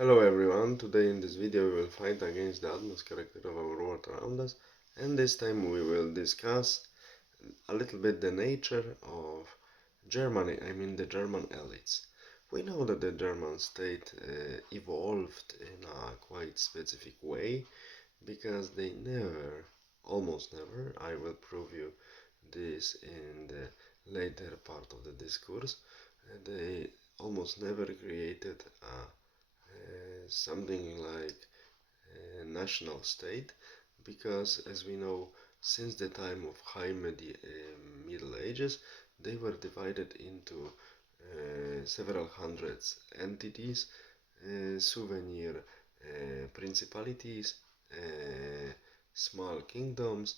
Hello everyone, today in this video we will fight against the Atmos character of our world around us, and this time we will discuss a little bit the nature of Germany, the German elites. We know that the German state evolved in a quite specific way because they never, almost never, I will prove you this in the later part of the discourse, they almost never created something like a national state, because as we know, since the time of Middle Ages, they were divided into several hundreds entities, souvenir principalities, small kingdoms,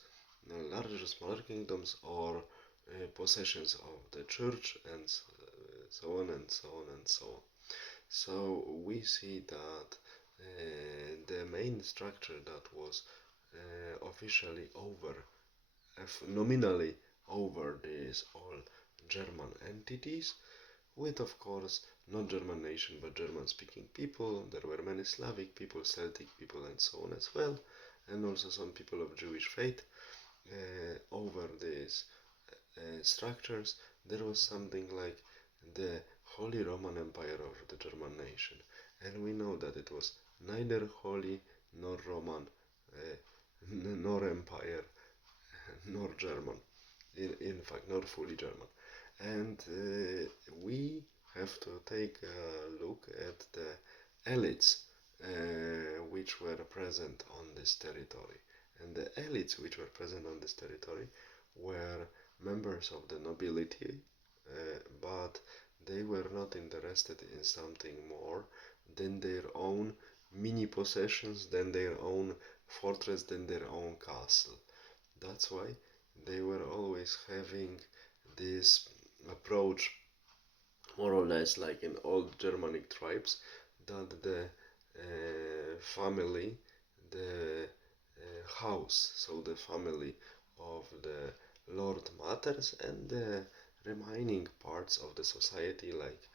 larger, smaller kingdoms, or possessions of the church, and so on and so on and so on. So we see that the main structure that was officially over, nominally over these all German entities, with of course not German nation but German speaking people. There were many Slavic people, Celtic people, and so on as well, and also some people of Jewish faith. Over these structures, there was something like the Holy Roman Empire of the German nation, and we know that it was neither holy nor Roman, nor empire, nor German, in fact, not fully German. And we have to take a look at the elites which were present on this territory. And the elites which were present on this territory were members of the nobility, but they were not interested in something more than their own mini possessions, than their own fortress, than their own castle. That's why they were always having this approach, more or less like in old Germanic tribes, that the family, the house, so the family of the Lord matters, and the remaining parts of the society, like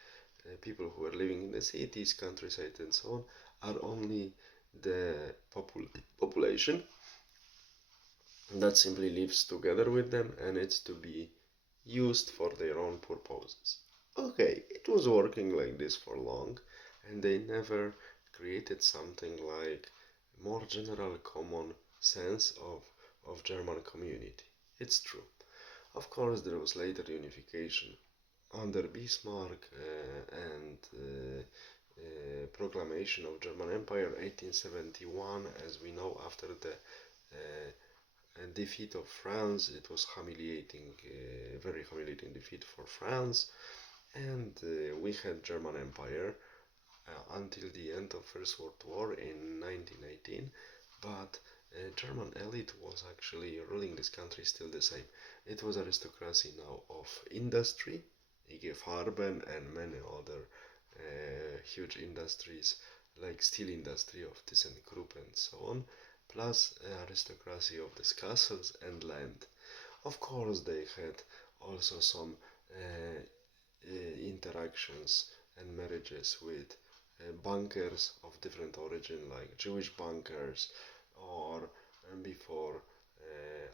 people who are living in the cities, countryside, and so on, are only the population that simply lives together with them, and it's to be used for their own purposes. Okay, it was working like this for long, and they never created something like more general common sense of German community. It's true. Of course, there was later unification under Bismarck and proclamation of German Empire 1871, as we know, after the defeat of France. It was humiliating, very humiliating defeat for France, and we had German Empire until the end of First World War in 1918, but German elite was actually ruling this country still the same. It was aristocracy now of industry, IG Farben, and many other huge industries like steel industry of ThyssenKrupp and so on, plus aristocracy of these castles and land. Of course, they had also some interactions and marriages with bankers of different origin, like Jewish bankers, or before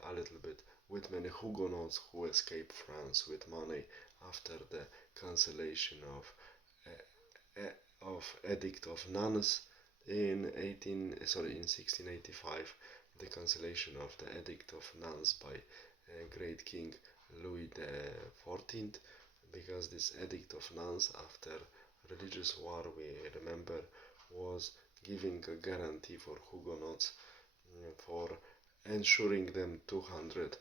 a little bit with many Huguenots who escaped France with money after the cancellation of Edict of Nantes in 1685, the cancellation of the Edict of Nantes by great King Louis XIV, because this Edict of Nantes, after religious war, we remember, was giving a guarantee for Huguenots for ensuring them 200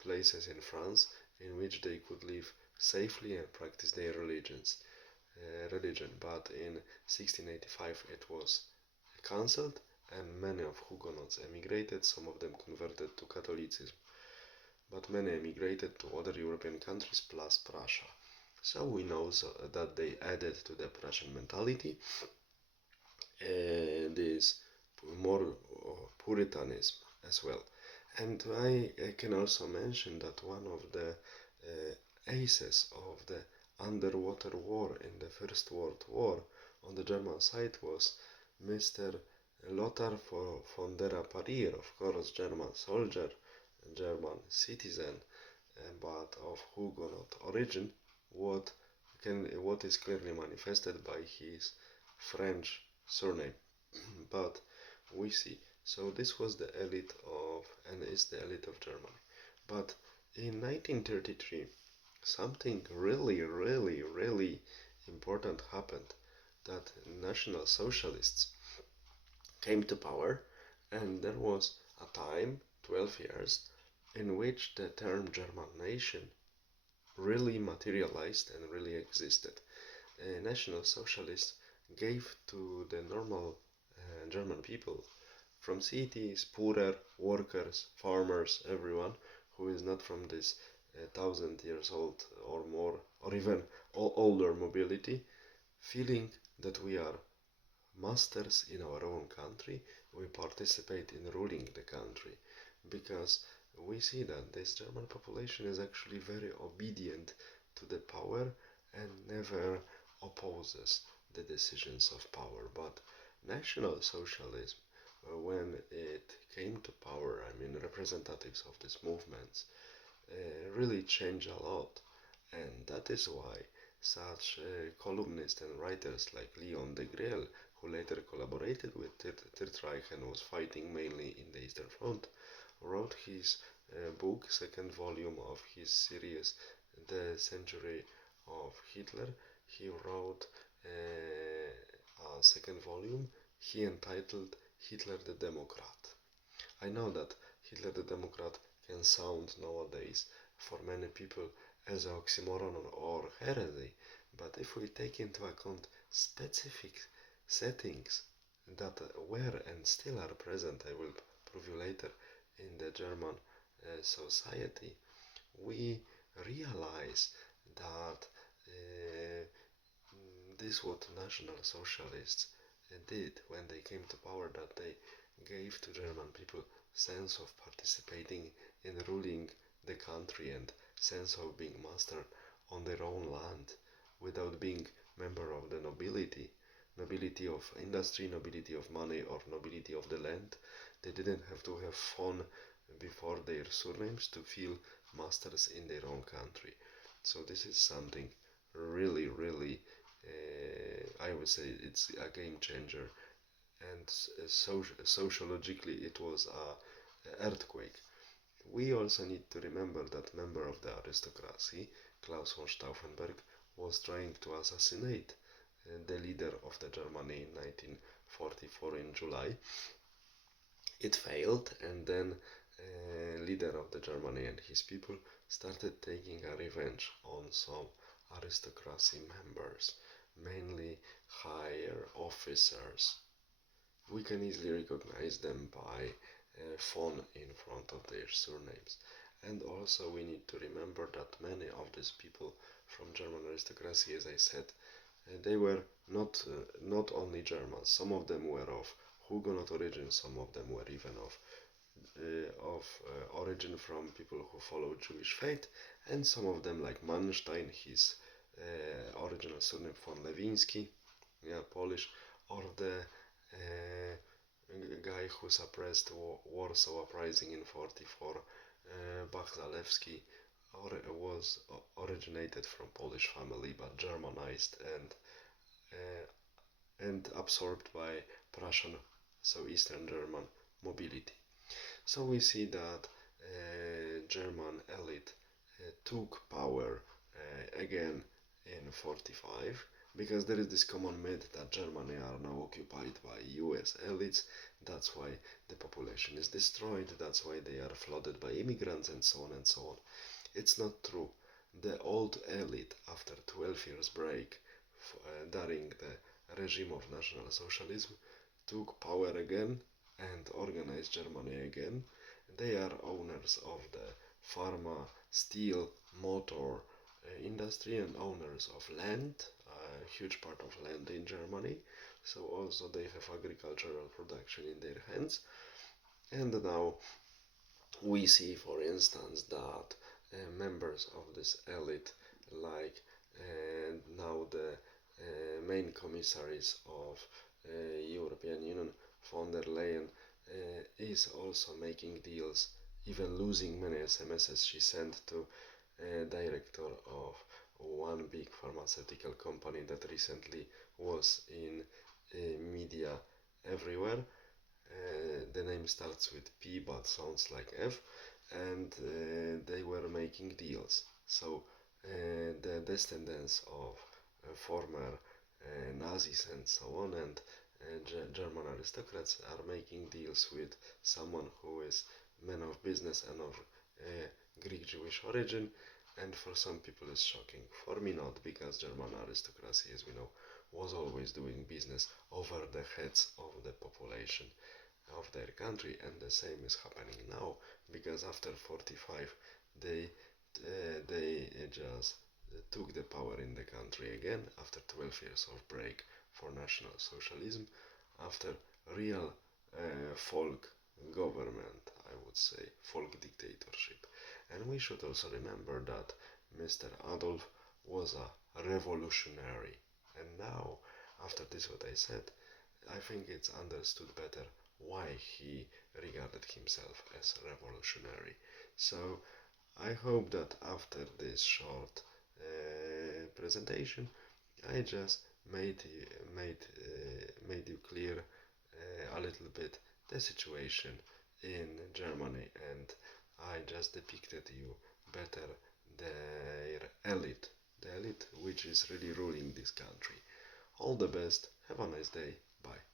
places in France in which they could live safely and practice their religion. But in 1685 it was cancelled, and many of Huguenots emigrated. Some of them converted to Catholicism, but many emigrated to other European countries plus Prussia. So we know that they added to the Prussian mentality this more Puritanism as well. And I can also mention that one of the aces of the underwater war in the First World War on the German side was Mr. Lothar von der Parier, of course, German soldier, German citizen, but of Huguenot origin, what what is clearly manifested by his French surname. But we see, so this was the elite of, and is the elite of Germany. But in 1933, something really important happened, that National Socialists came to power, and there was a time, 12 years, in which the term German nation really materialized and really existed. National Socialists gave to the normal German people from cities, poorer, workers, farmers, everyone who is not from this 1,000 years old or more, or even older mobility, feeling that we are masters in our own country, we participate in ruling the country, because we see that this German population is actually very obedient to the power and never opposes the decisions of power. But National Socialism, when it came to power, I mean representatives of these movements, really changed a lot. And that is why such columnists and writers like Leon Degrelle, who later collaborated with Third Reich and was fighting mainly in the Eastern Front, wrote his book, second volume of his series, The Century of Hitler. He wrote a second volume he entitled Hitler the Democrat. I know that Hitler the Democrat can sound nowadays for many people as an oxymoron or heresy, but if we take into account specific settings that were and still are present, I will prove you later, in the German society, we realize that this what National Socialists did when they came to power, that they gave to German people sense of participating in ruling the country and sense of being master on their own land without being member of the nobility of industry, nobility of money, or nobility of the land. They didn't have to have fun before their surnames to feel masters in their own country. So this is something really I would say it's a game changer, and sociologically it was a earthquake. We also need to remember that member of the aristocracy, Klaus von Stauffenberg, was trying to assassinate the leader of the Germany in 1944 in July. It failed, and then leader of the Germany and his people started taking a revenge on some aristocracy members, mainly higher officers. We can easily recognize them by font in front of their surnames. And also we need to remember that many of these people from German aristocracy, as I said, they were not only Germans. Some of them were of Huguenot origin, some of them were even of origin from people who followed Jewish faith, and some of them, like Manstein, his original surname von Lewiński, yeah, Polish, or the guy who suppressed Warsaw Uprising in 44, Bach Zalewski, was originated from Polish family but Germanized and absorbed by Prussian, so Eastern German mobility. So we see that German elite took power again in 45, because there is this common myth that Germany are now occupied by US elites. That's why the population is destroyed, that's why they are flooded by immigrants, and so on and so on. It's not true. The old elite, after 12 years break during the regime of National Socialism, took power again and organized Germany again. They are owners of the pharma, steel, motor industry, and owners of land, a huge part of land in Germany. So also they have agricultural production in their hands. And now we see, for instance, that members of this elite, like now the main commissaries of European Union, von der Leyen, is also making deals, even losing many SMSs she sent to a director of one big pharmaceutical company that recently was in media everywhere. The name starts with P but sounds like F, and they were making deals. So the descendants of former Nazis and so on, and German aristocrats are making deals with someone who is man of business and of Greek Jewish origin, and for some people it's shocking. For me not, because German aristocracy, as we know, was always doing business over the heads of the population of their country, and the same is happening now, because after 45 they just took the power in the country again after 12 years of break for National Socialism, after real folk government, I would say, folk dictatorship. And we should also remember that Mr. Adolf was a revolutionary. And now, after this what I said, I think it's understood better why he regarded himself as revolutionary. So I hope that after this short presentation, I just made you clear a little bit the situation in Germany, and I just depicted you better the elite which is really ruling this country. All the best. Have a nice day. Bye.